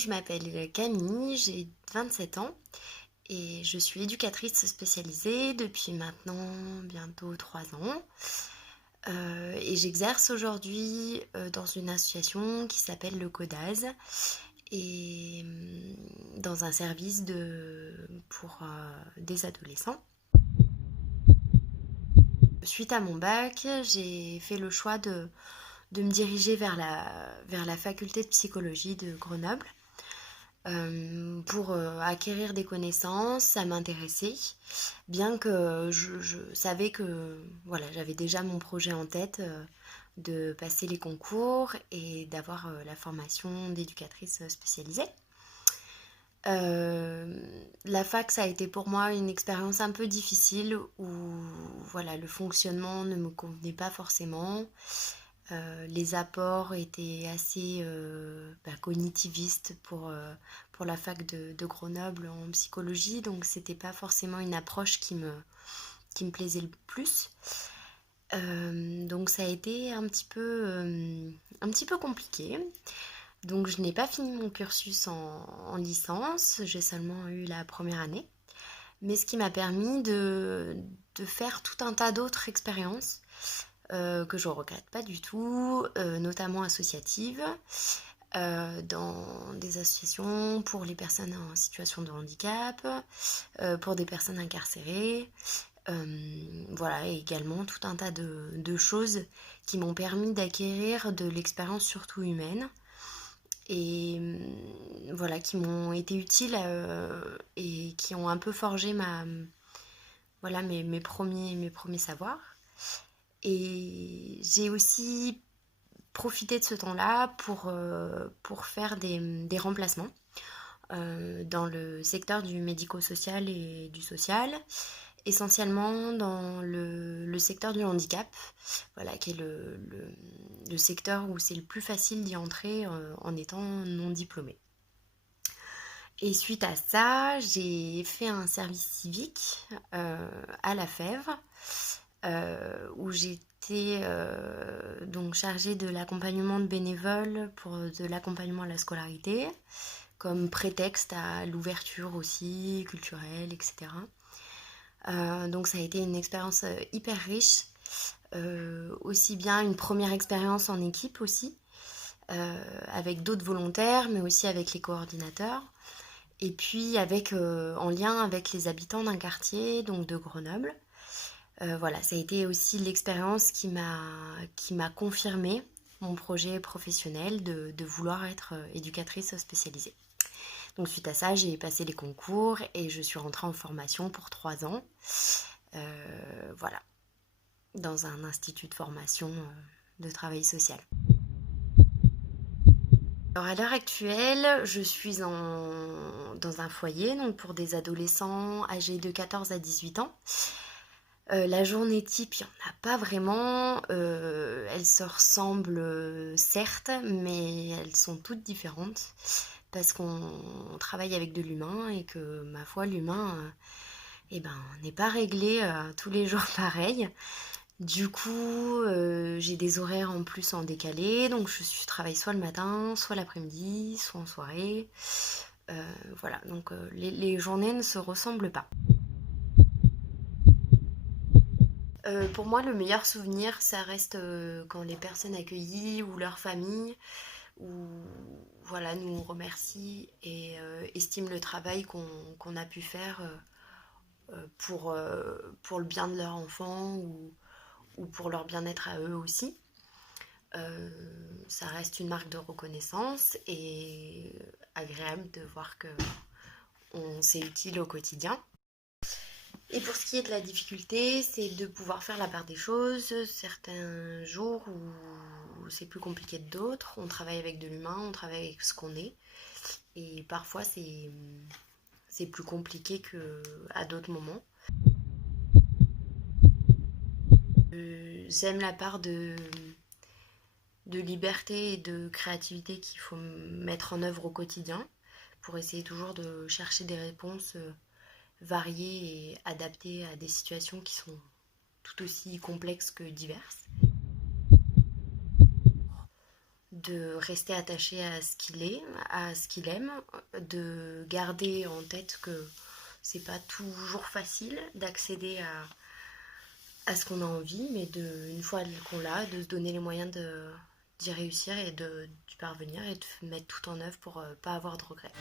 je m'appelle Camille, j'ai 27 ans et je suis éducatrice spécialisée depuis maintenant bientôt 3 ans. Et j'exerce aujourd'hui dans une association qui s'appelle le CODAS et dans un service pour des adolescents. Suite à mon bac, j'ai fait le choix de me diriger vers la faculté de psychologie de Grenoble pour acquérir des connaissances. Ça m'intéressait, bien que je savais que voilà, j'avais déjà mon projet en tête de passer les concours et d'avoir la formation d'éducatrice spécialisée. La fac, ça a été pour moi une expérience un peu difficile où voilà, le fonctionnement ne me convenait pas forcément. Les apports étaient assez cognitivistes pour la fac de Grenoble en psychologie, donc c'était pas forcément une approche qui me plaisait le plus. Donc ça a été un petit peu compliqué. Donc je n'ai pas fini mon cursus en licence, j'ai seulement eu la première année. Mais ce qui m'a permis de faire tout un tas d'autres expériences que je ne regrette pas du tout, notamment associatives, dans des associations pour les personnes en situation de handicap, pour des personnes incarcérées. Voilà, et également tout un tas de choses qui m'ont permis d'acquérir de l'expérience surtout humaine et voilà, qui m'ont été utiles et qui ont un peu forgé voilà, mes premiers savoirs. Et j'ai aussi profité de ce temps-là pour faire des remplacements dans le secteur du médico-social et du social, essentiellement dans le secteur du handicap, voilà, qui est le secteur où c'est le plus facile d'y entrer en étant non diplômé. Et suite à ça, j'ai fait un service civique à La Fèvre, où j'étais donc chargée de l'accompagnement de bénévoles pour de l'accompagnement à la scolarité, comme prétexte à l'ouverture aussi culturelle, etc. Donc ça a été une expérience hyper riche, aussi bien une première expérience en équipe aussi, avec d'autres volontaires, mais aussi avec les coordinateurs. Et puis en lien avec les habitants d'un quartier, donc de Grenoble. Voilà, ça a été aussi l'expérience qui m'a confirmé mon projet professionnel de vouloir être éducatrice spécialisée. Donc suite à ça, j'ai passé les concours et je suis rentrée en formation pour 3 ans. Voilà, dans un institut de formation de travail social. Alors à l'heure actuelle, je suis dans un foyer donc pour des adolescents âgés de 14 à 18 ans. La journée type, il n'y en a pas vraiment. Elles se ressemblent certes, mais elles sont toutes différentes parce qu'on travaille avec de l'humain et que, ma foi, l'humain n'est pas réglé tous les jours pareil. Du coup, j'ai des horaires en plus en décalé, donc je travaille soit le matin, soit l'après-midi, soit en soirée. Voilà, donc les journées ne se ressemblent pas. Pour moi, le meilleur souvenir, ça reste quand les personnes accueillies ou leurs familles ou, voilà, nous remercient et estiment le travail qu'on a pu faire pour le bien de leur enfant ou pour leur bien-être à eux aussi. Ça reste une marque de reconnaissance et agréable de voir qu'on s'est utile au quotidien. Et pour ce qui est de la difficulté, c'est de pouvoir faire la part des choses. Certains jours où c'est plus compliqué que d'autres, on travaille avec de l'humain, on travaille avec ce qu'on est. Et parfois c'est plus compliqué qu'à d'autres moments. J'aime la part de liberté et de créativité qu'il faut mettre en œuvre au quotidien pour essayer toujours de chercher des réponses variées et adaptées à des situations qui sont tout aussi complexes que diverses. de rester attaché à ce qu'il est, à ce qu'il aime, de garder en tête que c'est pas toujours facile d'accéder à ce qu'on a envie, mais une fois qu'on l'a, de se donner les moyens d'y réussir et d'y parvenir et de mettre tout en œuvre pour pas avoir de regrets.